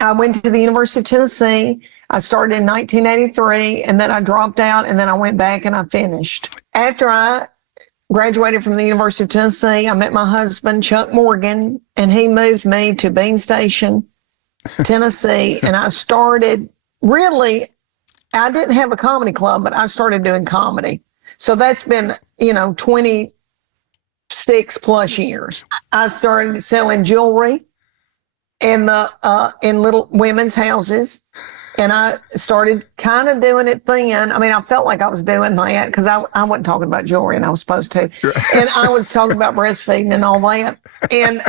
I went to the University of Tennessee. I started in 1983, and then I dropped out, and then I went back and I finished. After I graduated from the University of Tennessee, I met my husband, Chuck Morgan, and he moved me to Bean Station, Tennessee, and I started really, I didn't have a comedy club, but I started doing comedy. So that's been, 26 plus years. I started selling jewelry in little women's houses. And I started kind of doing it then. I mean, I felt like I was doing that because I wasn't talking about jewelry and I was supposed to. And I was talking about breastfeeding and all that. And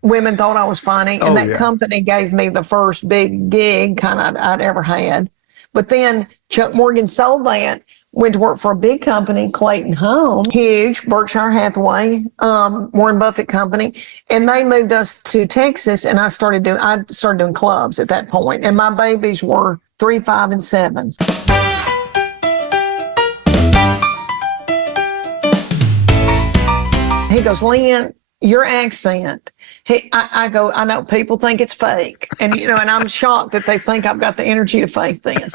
women thought I was funny. And that company gave me the first big gig kind of I'd ever had. But then Chuck Morgan sold that, went to work for a big company, Clayton Home, huge, Berkshire Hathaway, Warren Buffett company. And they moved us to Texas, and I started doing clubs at that point. And my babies were 3, 5, and 7. He goes, Leanne, your accent. I go, I know people think it's fake. And, and I'm shocked that they think I've got the energy to fake this.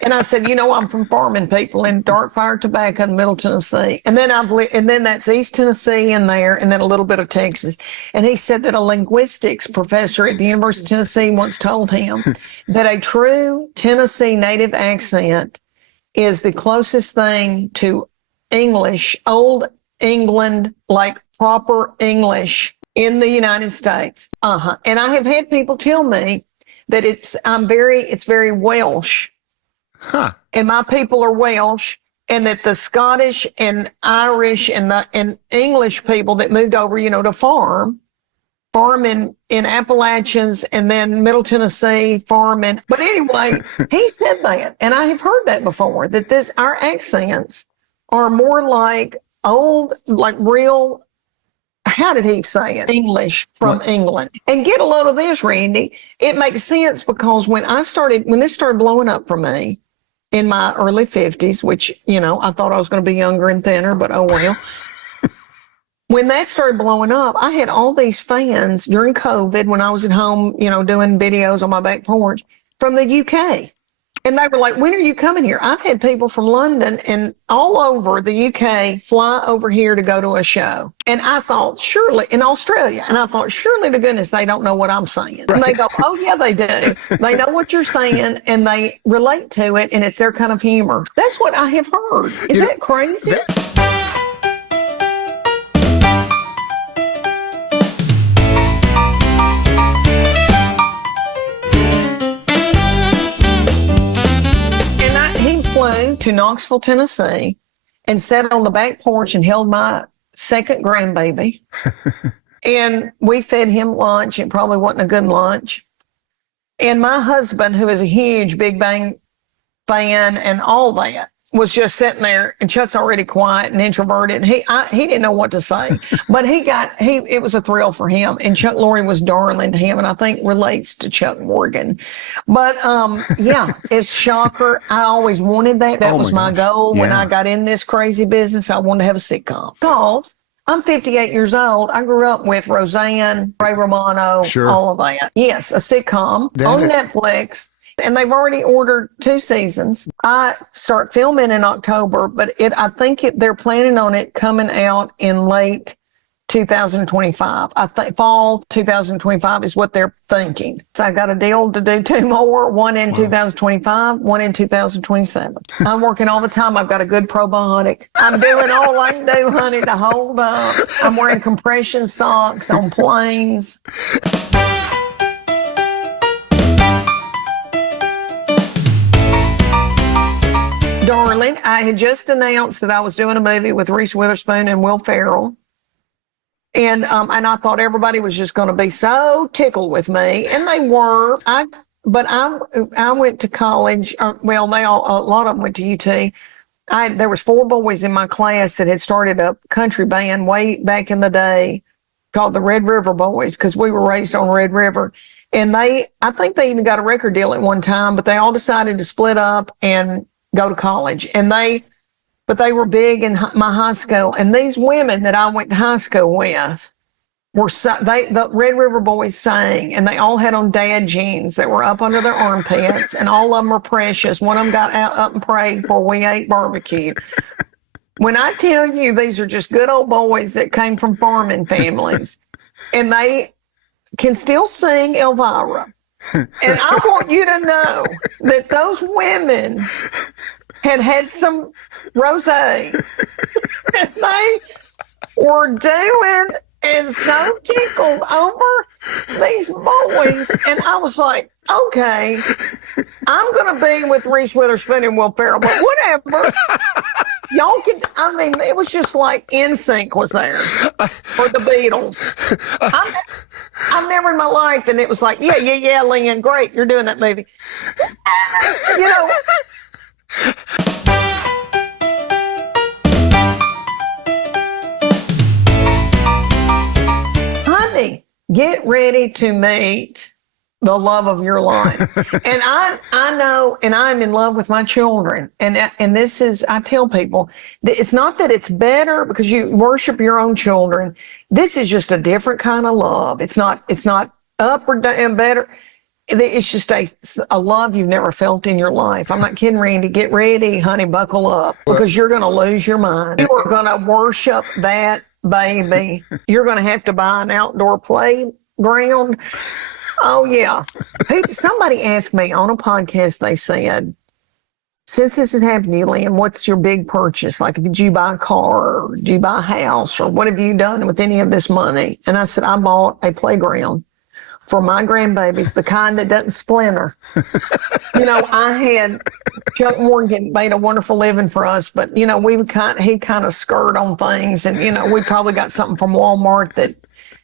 And I said, I'm from farming people in Dark Fire Tobacco in Middle Tennessee. And then that's East Tennessee in there, and then a little bit of Texas. And he said that a linguistics professor at the University of Tennessee once told him that a true Tennessee native accent is the closest thing to English, Old England, like proper English in the United States. And I have had people tell me that it's very Welsh. Huh. And my people are Welsh, and that the Scottish and Irish and English people that moved over, to farm in Appalachians and then Middle Tennessee farming. But anyway, he said that, and I have heard that before, that our accents are more like old, like real, how did he say it? English from England. And get a load of this, Randy. It makes sense because when this started blowing up for me, in my early 50s, which, I thought I was going to be younger and thinner, but oh well. When that started blowing up, I had all these fans during COVID when I was at home, doing videos on my back porch from the UK. And they were like, when are you coming here? I've had people from London and all over the UK fly over here to go to a show. And I thought, surely, in Australia, surely to goodness, they don't know what I'm saying. Right. And they go, oh, yeah, they do. They know what you're saying and they relate to it, and it's their kind of humor. That's what I have heard. Is that crazy? Flew to Knoxville, Tennessee, and sat on the back porch and held my second grandbaby. And we fed him lunch. It probably wasn't a good lunch. And my husband, who is a huge Big Bang fan and all that, was just sitting there, and Chuck's already quiet and introverted. And he didn't know what to say, but it was a thrill for him. And Chuck Lorre was darling to him, and I think relates to Chuck Morgan. But yeah, it's shocker. I always wanted that. That was my goal when I got in this crazy business. I wanted to have a sitcom because I'm 58 years old. I grew up with Roseanne, Ray Romano, all of that. Yes, a sitcom on Netflix. And they've already ordered 2 seasons. I start filming in October, but I think they're planning on it coming out in late 2025. I think fall 2025 is what they're thinking. So I got a deal to do 2 more, one in 2025, one in 2027. I'm working all the time. I've got a good probiotic. I'm doing all I can do, honey, to hold up. I'm wearing compression socks on planes. Darling, I had just announced that I was doing a movie with Reese Witherspoon and Will Ferrell. And I thought everybody was just going to be so tickled with me. And they were. But I went to college. A lot of them went to UT. There was 4 boys in my class that had started a country band way back in the day called the Red River Boys, because we were raised on Red River. And I think they even got a record deal at one time, but they all decided to split up and go to college. But they were big in my high school. And these women that I went to high school with, the Red River Boys sang, and they all had on dad jeans that were up under their armpits, and all of them were precious. One of them got out up and prayed before we ate barbecue. When I tell you these are just good old boys that came from farming families, and they can still sing Elvira. And I want you to know that those women had some rosé, and they were doing and so tickled over these boys. And I was like, okay, I'm going to be with Reese Witherspoon and Will Ferrell, but whatever. Y'all could, I mean, it was just like NSYNC was there, or the Beatles. I've never in my life, and it was like, yeah, Leanne, great, you're doing that movie. You know. Honey, get ready to meet the love of your life. And I know, and I'm in love with my children. And this is, I tell people, it's not that it's better because you worship your own children. This is just a different kind of love. It's not up or down better. It's just a love you've never felt in your life. I'm not kidding, Randy. Get ready, honey, buckle up, because you're going to lose your mind. You are going to worship that baby. You're going to have to buy an outdoor playground. Oh, yeah. Somebody asked me on a podcast, they said, since this has happened to you, Leanne, what's your big purchase? Like, did you buy a car, or did you buy a house, or what have you done with any of this money? And I said, I bought a playground for my grandbabies, the kind that doesn't splinter. You know, Chuck Morgan made a wonderful living for us, but, you know, he kind of skirted on things. And, you know, we probably got something from Walmart that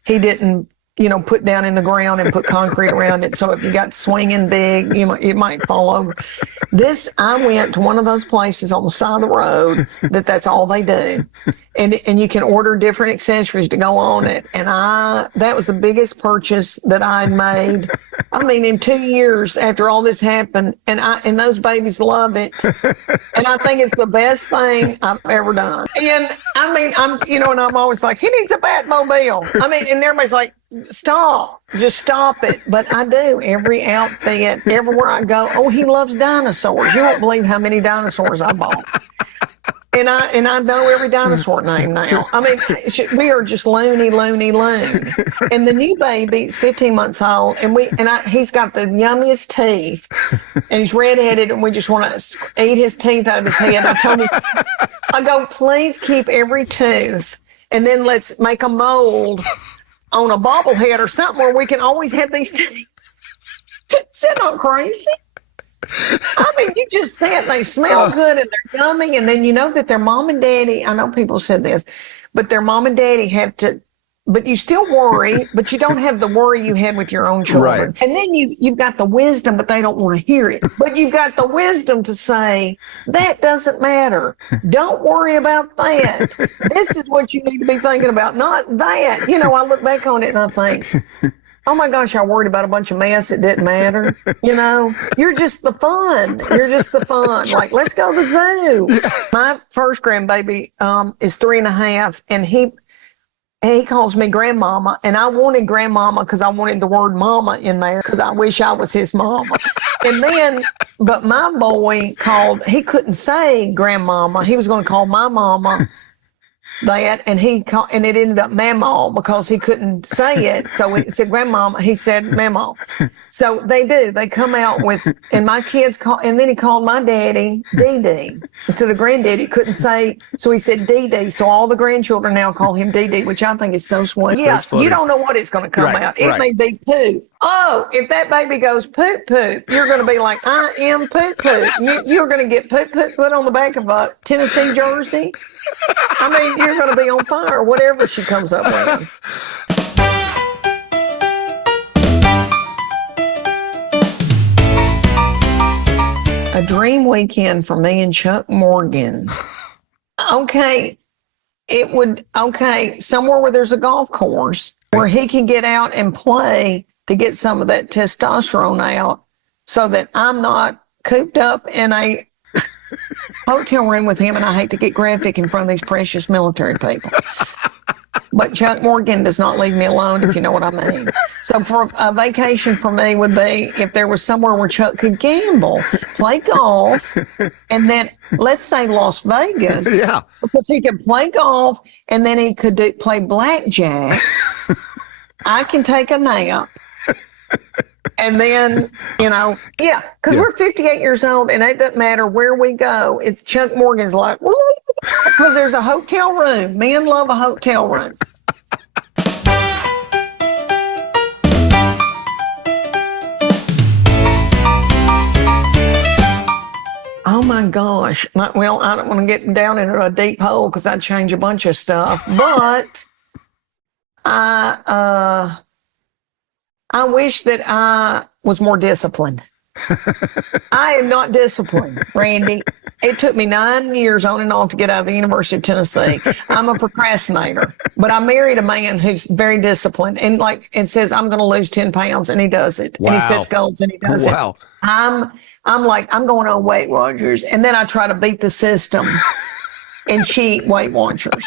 he didn't, you know, put down in the ground and put concrete around it. So if you got swinging big, it might fall over. I went to one of those places on the side of the road that's all they do. And you can order different accessories to go on it. And that was the biggest purchase that I'd made. I mean, in 2 years after all this happened, and those babies love it. And I think it's the best thing I've ever done. And I mean, and I'm always like, he needs a Batmobile. I mean, and everybody's like, just stop it. But I do. Every outfit, everywhere I go. Oh, he loves dinosaurs. You won't believe how many dinosaurs I bought. And I know every dinosaur name now. I mean, we are just loony. And the new baby's 15 months old, and he's got the yummiest teeth, and he's redheaded, and we just want to eat his teeth out of his head. I go, please keep every tooth, and then let's make a mold on a bobblehead or something where we can always have these teeth. Is that not crazy? I mean, you just said they smell good and they're yummy, and then you know that their mom and daddy, I know people said this, but their mom and daddy have to, but you still worry, but you don't have the worry you had with your own children. Right. And then you've got the wisdom, but they don't want to hear it. But you've got the wisdom to say, that doesn't matter. Don't worry about that. This is what you need to be thinking about, not that. You know, I look back on it and I think, oh my gosh, I worried about a bunch of mess. It didn't matter. You know, you're just the fun. Like, let's go to the zoo. Yeah. My first grandbaby is 3.5, and he calls me grandmama, and I wanted grandmama because I wanted the word mama in there because I wish I was his mama. And then, but my boy he couldn't say grandmama. He was going to call my mama that, and it ended up Mamaw because he couldn't say it. So it said grandmama. He said Mamaw. So they come out with, and my kids and then he called my daddy Dee instead of granddaddy. Couldn't say, so he said Dee. So all the grandchildren now call him Dee, which I think is so sweet. Yeah, you don't know what it's going to come out. It may be poop. Oh, if that baby goes poop, you're going to be like, I am poop. You're going to get poop put on the back of a Tennessee jersey. I mean, you're going to be on fire, whatever she comes up with. A dream weekend for me and Chuck Morgan. Okay, somewhere where there's a golf course where he can get out and play to get some of that testosterone out so that I'm not cooped up in a hotel room with him, and I hate to get graphic in front of these precious military people. but Chuck Morgan does not leave me alone, if you know what I mean. So for a vacation for me would be if there was somewhere where Chuck could gamble, play golf, and then let's say Las Vegas. Yeah. Because he could play golf and then he could play blackjack. I can take a nap. And then, because we're 58 years old and it doesn't matter where we go. It's Chuck Morgan's like, because there's a hotel room. Men love a hotel room. Oh my gosh. Well, I don't want to get down into a deep hole because I'd change a bunch of stuff, but I wish that I was more disciplined. I am not disciplined, Randy. It took me 9 years on and off to get out of the University of Tennessee. I'm a procrastinator, but I married a man who's very disciplined and says, I'm going to lose 10 pounds, and he does it. Wow. And he sets goals and he does it. I'm like, I'm going on Weight Watchers, and then I try to beat the system and cheat Weight Watchers.